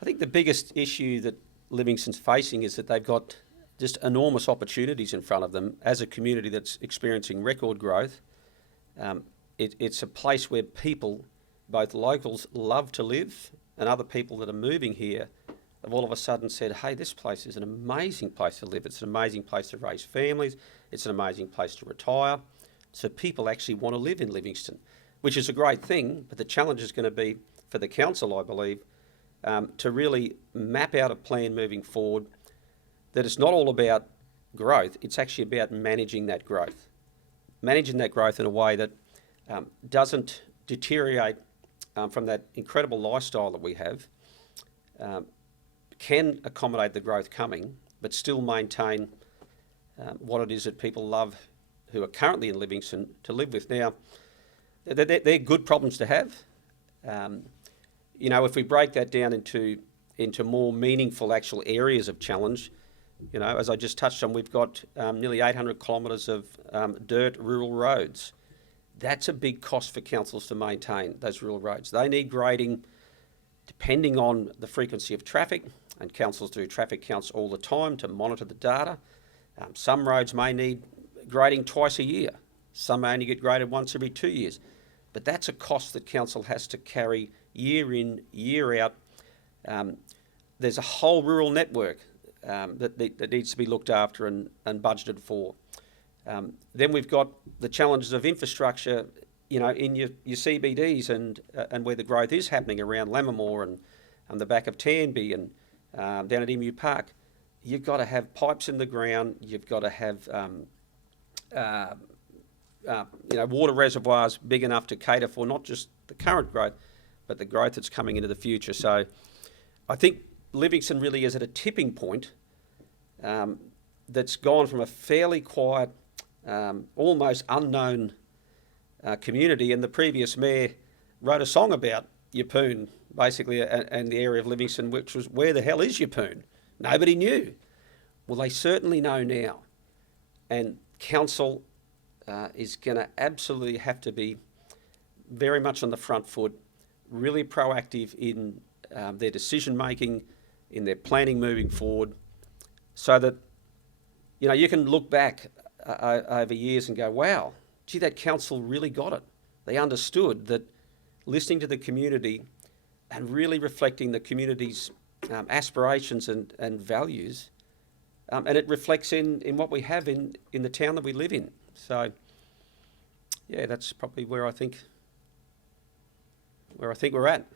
I think the biggest issue that Livingstone's facing is that they've got just enormous opportunities in front of them as a community that's experiencing record growth. It's a place where people, both locals, love to live, and other people that are moving here have all of a sudden said, hey, this place is an amazing place to live. It's an amazing place to raise families. It's an amazing place to retire. So people actually want to live in Livingstone, which is a great thing, but the challenge is going to be for the council, I believe, to really map out a plan moving forward that it's not all about growth, it's actually about managing that growth. Managing that growth in a way that doesn't deteriorate from that incredible lifestyle that we have, can accommodate the growth coming, but still maintain what it is that people love who are currently in Livingstone to live with. Now, they're good problems to have. If we break that down into more meaningful actual areas of challenge, as I just touched on, we've got nearly 800 kilometres of dirt rural roads. That's a big cost for councils to maintain those rural roads. They need grading depending on the frequency of traffic, and councils do traffic counts all the time to monitor the data. Some roads may need grading twice a year. Some may only get graded once every 2 years. But that's a cost that council has to carry year in, year out. There's a whole rural network that needs to be looked after and budgeted for. Then we've got the challenges of infrastructure, in your CBDs and where the growth is happening around Lammermoor and the back of Tanby and down at Emu Park. You've got to have pipes in the ground. You've got to have water reservoirs big enough to cater for not just the current growth, but the growth that's coming into the future. So I think Livingstone really is at a tipping point that's gone from a fairly quiet, almost unknown community, and the previous mayor wrote a song about Yeppoon, basically, and the area of Livingstone, which was, where the hell is Yeppoon? Nobody knew. Well, they certainly know now. And council is going to absolutely have to be very much on the front foot, really proactive in their decision making, in their planning moving forward, so that you can look back over years and go, wow, gee, that council really got it. They understood that listening to the community and really reflecting the community's aspirations and values, and it reflects in what we have in the town that we live in. So, yeah, that's probably where I think we're at.